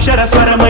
Shout out to my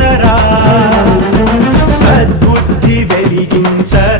వెలిగించరా సద్బుద్ధి వెలిగించరా?